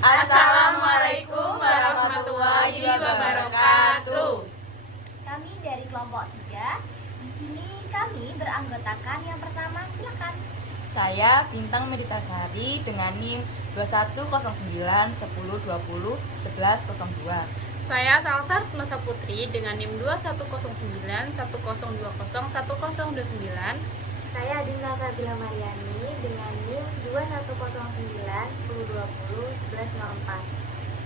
Assalamualaikum warahmatullahi wabarakatuh. Kami dari kelompok 3. Di sini kami beranggotakan yang pertama, silakan. Saya Bintang Meditasari dengan NIM 210910201102. Saya Salsar Masa Putri dengan NIM 210910201029. Saya Dinda Sabila Mariani dengan NIM 210910201104.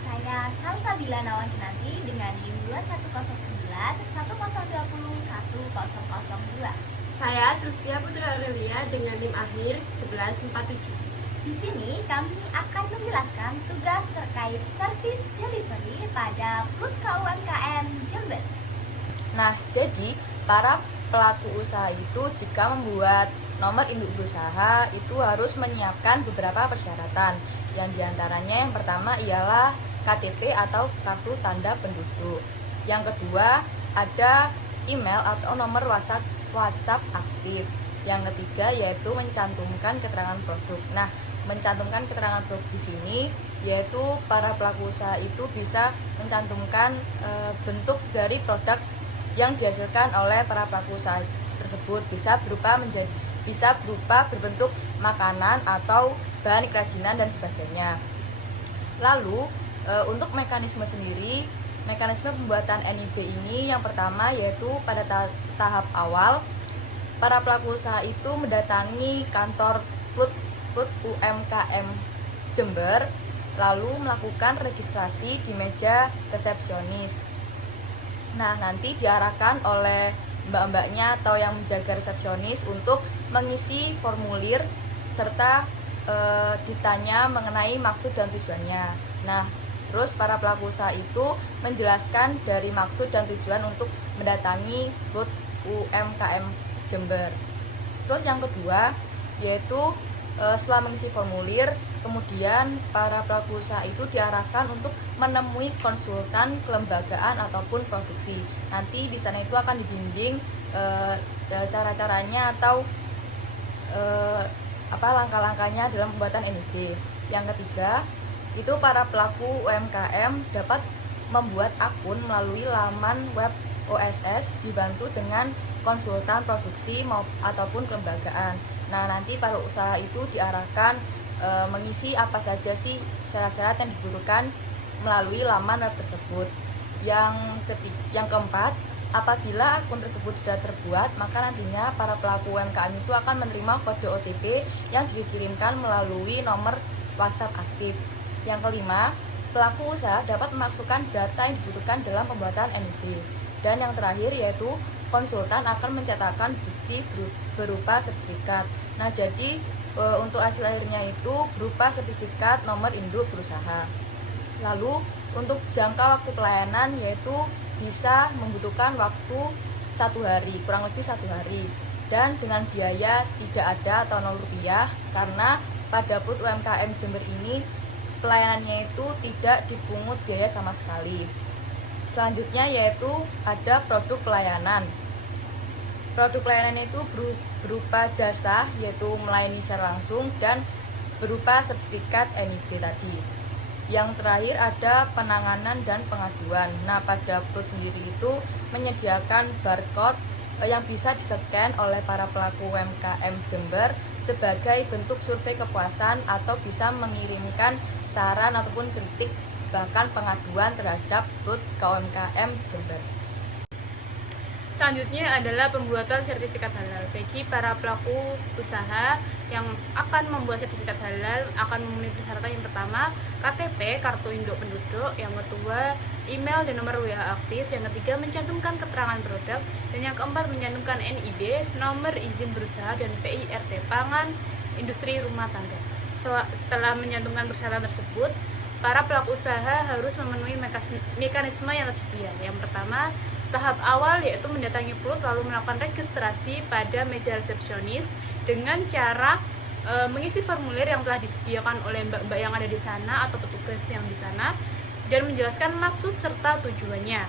Saya Salsabila Nawankinanti dengan NIM 210910201002. Saya Sylvia Putra Aurelia dengan NIM akhir 1147. Di sini kami akan menjelaskan tugas terkait service delivery pada PLUT KUMKM Jember. Nah, jadi para pelaku usaha itu jika membuat nomor induk berusaha itu harus menyiapkan beberapa persyaratan. Yang diantaranya yang pertama ialah KTP atau kartu tanda penduduk. Yang kedua ada email atau nomor WhatsApp aktif. Yang ketiga yaitu mencantumkan keterangan produk. Nah, mencantumkan keterangan produk di sini yaitu para pelaku usaha itu bisa mencantumkan bentuk dari produk yang dihasilkan oleh para pelaku usaha tersebut, bisa berupa berbentuk makanan atau bahan kerajinan dan sebagainya. Lalu untuk mekanisme sendiri, mekanisme pembuatan NIB ini yang pertama yaitu pada tahap awal para pelaku usaha itu mendatangi kantor PLUT UMKM Jember, lalu melakukan registrasi di meja resepsionis. Nah, nanti diarahkan oleh mbak-mbaknya atau yang menjaga resepsionis untuk mengisi formulir serta ditanya mengenai maksud dan tujuannya. Nah, terus para pelaku usaha itu menjelaskan dari maksud dan tujuan untuk mendatangi PLUT UMKM Jember. Terus yang kedua yaitu setelah mengisi formulir, kemudian para pelaku usaha itu diarahkan untuk menemui konsultan kelembagaan ataupun produksi. Nanti di sana itu akan dibimbing cara-caranya atau langkah-langkahnya dalam pembuatan NIB. Yang ketiga, itu para pelaku UMKM dapat membuat akun melalui laman web OSS dibantu dengan konsultan produksi ataupun kelembagaan. Nah, nanti para usaha itu diarahkan mengisi apa saja sih syarat-syarat yang dibutuhkan melalui laman web tersebut. Yang keempat, apabila akun tersebut sudah terbuat, maka nantinya para pelaku UMKM itu akan menerima kode OTP yang dikirimkan melalui nomor WhatsApp aktif. Yang kelima, pelaku usaha dapat memasukkan data yang dibutuhkan dalam pembuatan NIB. Dan yang terakhir yaitu konsultan akan mencetakkan bukti berupa sertifikat. Nah, jadi untuk hasil akhirnya itu berupa sertifikat nomor induk berusaha. Lalu untuk jangka waktu pelayanan yaitu bisa membutuhkan waktu 1 hari, kurang lebih 1 hari. Dan dengan biaya tidak ada atau Rp0 karena pada PLUT UMKM Jember ini pelayanannya itu tidak dipungut biaya sama sekali. Selanjutnya yaitu ada produk pelayanan. Produk pelayanan itu berupa jasa, yaitu melayani secara langsung, dan berupa sertifikat NIB tadi. Yang terakhir ada penanganan dan pengaduan. Nah, pada PLUT sendiri itu menyediakan barcode yang bisa di-scan oleh para pelaku UMKM Jember sebagai bentuk survei kepuasan atau bisa mengirimkan saran ataupun kritik bahkan pengaduan terhadap PLUT KUMKM Jember. Selanjutnya adalah pembuatan sertifikat halal. Bagi para pelaku usaha yang akan membuat sertifikat halal akan memenuhi persyaratan yang pertama, KTP, kartu induk penduduk, yang kedua, email dan nomor WA aktif, yang ketiga, mencantumkan keterangan produk, dan yang keempat, mencantumkan NIB, nomor izin berusaha, dan PIRT, pangan, industri rumah tangga. Setelah mencantumkan persyaratan tersebut, para pelaku usaha harus memenuhi mekanisme yang tersedia. Yang pertama, tahap awal yaitu mendatangi PLUT lalu melakukan registrasi pada meja resepsionis dengan cara mengisi formulir yang telah disediakan oleh mbak-mbak yang ada di sana atau petugas yang di sana dan menjelaskan maksud serta tujuannya.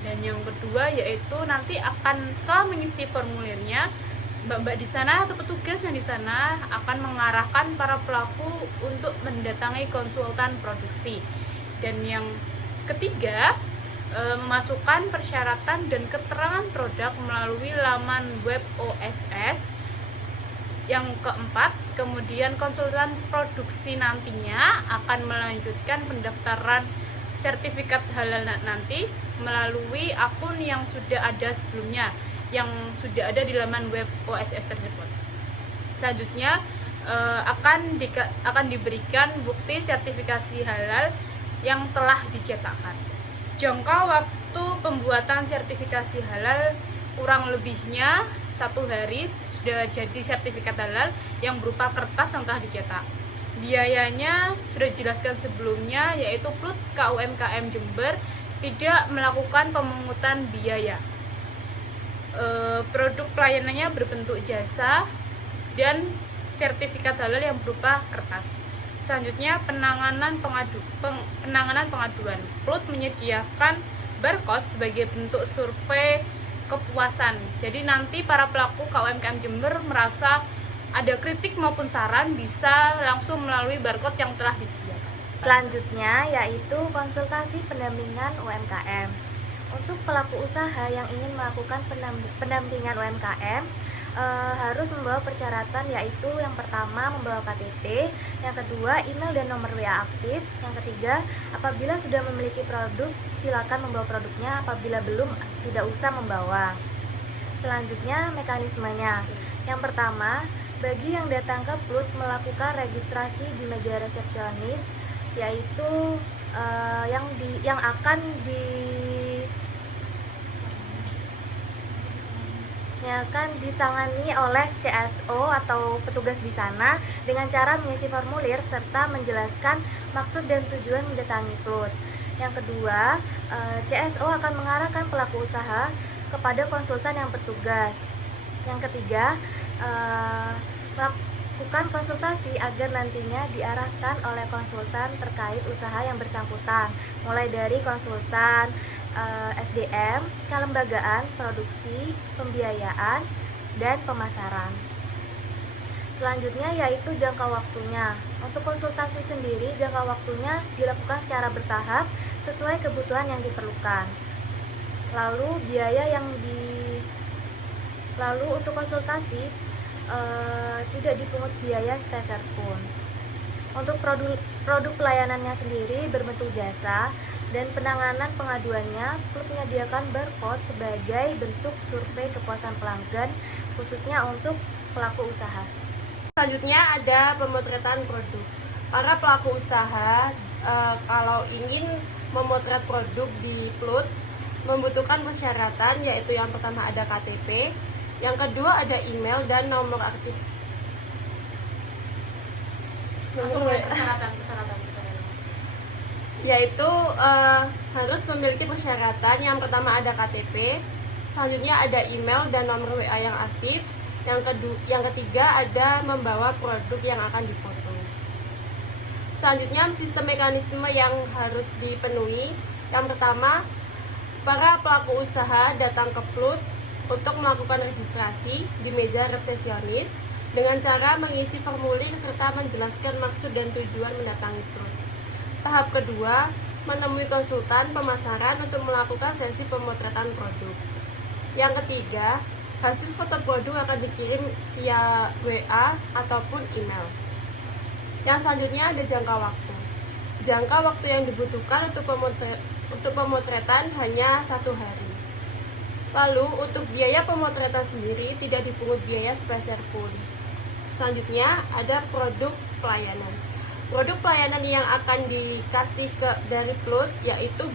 Dan yang kedua yaitu nanti akan setelah mengisi formulirnya mbak-mbak di sana atau petugas yang di sana akan mengarahkan para pelaku untuk mendatangi konsultan produksi. Dan yang ketiga, memasukkan persyaratan dan keterangan produk melalui laman web OSS. Yang keempat, kemudian konsultan produksi nantinya akan melanjutkan pendaftaran sertifikat halal nanti melalui akun yang sudah ada sebelumnya, yang sudah ada di laman web OSS tersebut. Selanjutnya akan diberikan bukti sertifikasi halal yang telah dicetakkan. Jangka waktu pembuatan sertifikasi halal kurang lebihnya 1 hari sudah jadi sertifikat halal yang berupa kertas yang telah dicetak. Biayanya sudah dijelaskan sebelumnya, yaitu PLUT KUMKM Jember tidak melakukan pemungutan biaya. Produk pelayanannya berbentuk jasa dan sertifikat halal yang berupa kertas. Selanjutnya, penanganan pengaduan. PLUT menyediakan barcode sebagai bentuk survei kepuasan. Jadi nanti para pelaku KUMKM Jember merasa ada kritik maupun saran bisa langsung melalui barcode yang telah disediakan. Selanjutnya yaitu konsultasi pendampingan UMKM. Untuk pelaku usaha yang ingin melakukan pendampingan UMKM harus membawa persyaratan, yaitu yang pertama membawa KTP, yang kedua email dan nomor WA aktif, yang ketiga apabila sudah memiliki produk silakan membawa produknya, apabila belum tidak usah membawa. Selanjutnya mekanismenya. Yang pertama, bagi yang datang ke PLUT melakukan registrasi di meja resepsionis, yaitu yang akan ditangani oleh CSO atau petugas di sana dengan cara mengisi formulir serta menjelaskan maksud dan tujuan mendatangi PLUT. Yang kedua, CSO akan mengarahkan pelaku usaha kepada konsultan yang bertugas. Yang ketiga, melakukan konsultasi agar nantinya diarahkan oleh konsultan terkait usaha yang bersangkutan, mulai dari konsultan SDM, kelembagaan, produksi, pembiayaan, dan pemasaran. Selanjutnya yaitu jangka waktunya. Untuk konsultasi sendiri, jangka waktunya dilakukan secara bertahap sesuai kebutuhan yang diperlukan. Lalu untuk konsultasi tidak dipungut biaya sepeser pun. Untuk produk pelayanannya sendiri berbentuk jasa dan penanganan pengaduannya PLUT menyediakan barcode sebagai bentuk survei kepuasan pelanggan khususnya untuk pelaku usaha. Selanjutnya ada pemotretan produk. Para pelaku usaha kalau ingin memotret produk di PLUT membutuhkan persyaratan, yaitu yang pertama ada KTP, yang kedua ada email dan nomor aktif. Langsung mulai persyaratan. Yaitu harus memiliki persyaratan. Yang pertama ada KTP, selanjutnya ada email dan nomor WA yang aktif. Yang ketiga ada membawa produk yang akan difoto. Selanjutnya sistem mekanisme yang harus dipenuhi. Yang pertama, para pelaku usaha datang ke PLUT untuk melakukan registrasi di meja resepsionis dengan cara mengisi formulir serta menjelaskan maksud dan tujuan mendatangi PLUT. Tahap kedua, menemui konsultan pemasaran untuk melakukan sesi pemotretan produk. Yang ketiga, hasil foto produk akan dikirim via WA ataupun email. Yang selanjutnya ada jangka waktu. Jangka waktu yang dibutuhkan untuk pemotretan hanya 1 hari. Lalu untuk biaya pemotretan sendiri tidak dipungut biaya sepeser pun. Selanjutnya ada produk pelayanan. Produk pelayanan yang akan dikasih dari PLUT yaitu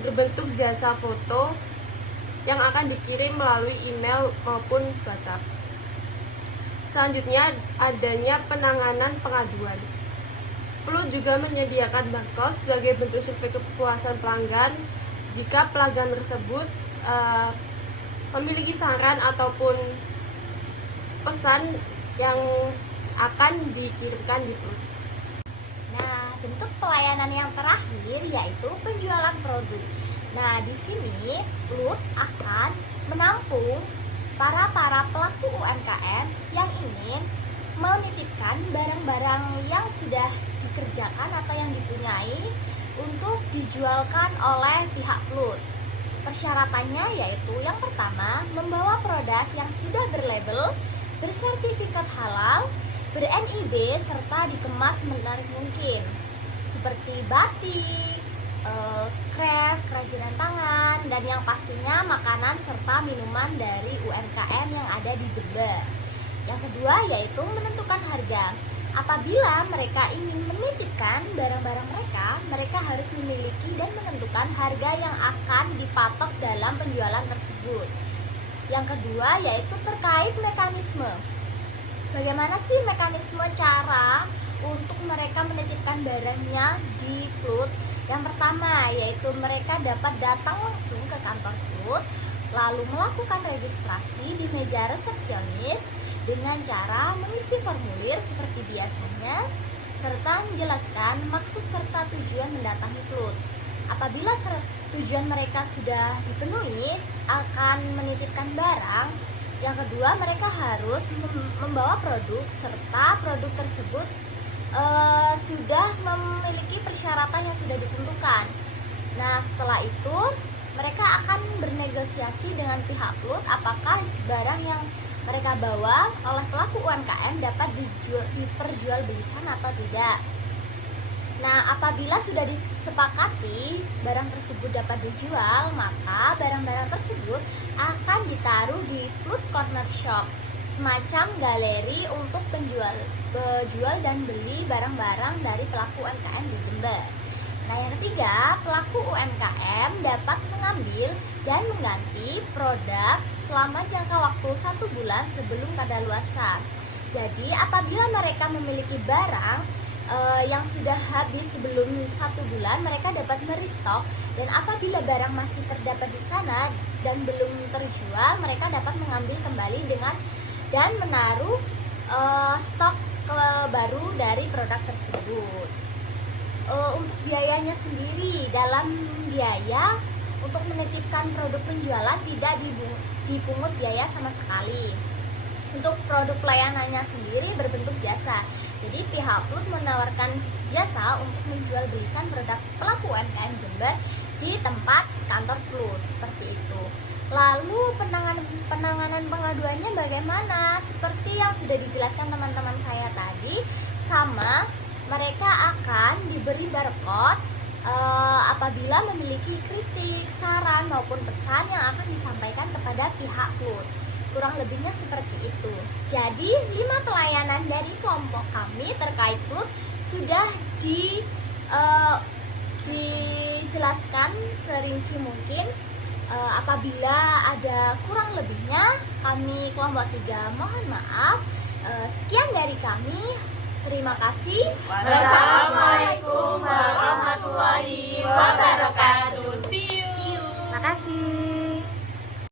berbentuk jasa foto yang akan dikirim melalui email maupun WhatsApp. Selanjutnya adanya penanganan pengaduan. PLUT juga menyediakan barcode sebagai bentuk survei kepuasan pelanggan jika pelanggan tersebut memiliki saran ataupun pesan yang akan dikirimkan di PLUT. Nah, bentuk pelayanan yang terakhir yaitu penjualan produk. Nah, di sini PLUT akan menampung para pelaku UMKM yang ingin menitipkan barang-barang yang sudah dikerjakan atau yang dipunyai untuk dijualkan oleh pihak PLUT. Persyaratannya yaitu yang pertama, membawa produk yang sudah berlabel, bersertifikat halal, ber-NIB, serta dikemas menarik mungkin, seperti batik, craft, kerajinan tangan, dan yang pastinya makanan serta minuman dari UMKM yang ada di Jember. Yang kedua yaitu menentukan harga. Apabila mereka ingin menitipkan barang-barang mereka, mereka harus memiliki dan menentukan harga yang akan dipatok dalam penjualan tersebut. Yang kedua yaitu terkait mekanisme. Bagaimana sih mekanisme cara untuk mereka menitipkan barangnya di PLUT? Yang pertama yaitu mereka dapat datang langsung ke kantor PLUT, lalu melakukan registrasi di meja resepsionis dengan cara mengisi formulir seperti biasanya, serta menjelaskan maksud serta tujuan mendatangi PLUT. Apabila tujuan mereka sudah dipenuhi akan menitipkan barang, yang kedua mereka harus membawa produk serta produk tersebut sudah memiliki persyaratan yang sudah ditentukan. Nah, setelah itu mereka akan bernegosiasi dengan pihak PLUT apakah barang yang mereka bawa oleh pelaku UMKM dapat diperjualbelikan atau tidak. Nah, apabila sudah disepakati barang tersebut dapat dijual, maka barang-barang tersebut akan ditaruh di PLUT Corner Shop, semacam galeri untuk penjual dan beli barang-barang dari pelaku UMKM di Jember. Nah, yang ketiga, pelaku UMKM dapat mengambil dan mengganti produk selama jangka waktu 1 bulan sebelum kadaluarsa. Jadi, apabila mereka memiliki barang yang sudah habis sebelum 1 bulan, mereka dapat merestock, dan apabila barang masih terdapat di sana dan belum terjual, mereka dapat mengambil kembali dan menaruh stok baru dari produk tersebut. Untuk biayanya sendiri, dalam biaya untuk menitipkan produk penjualan tidak dipungut biaya sama sekali. Untuk produk pelayanannya sendiri berbentuk jasa. Jadi pihak PLUT menawarkan jasa untuk menjual belikan produk pelaku UMKM Jember di tempat kantor PLUT, seperti itu. Lalu penanganan pengaduannya bagaimana? Seperti yang sudah dijelaskan teman-teman saya tadi, sama mereka akan diberi barcode apabila memiliki kritik, saran maupun pesan yang akan disampaikan kepada pihak PLUT. Kurang lebihnya seperti itu. Jadi 5 pelayanan dari kelompok kami terkait PLUT sudah dijelaskan serinci mungkin. Apabila ada kurang lebihnya, kami kelompok 3 mohon maaf. Sekian dari kami. Terima kasih. Wassalamualaikum warahmatullahi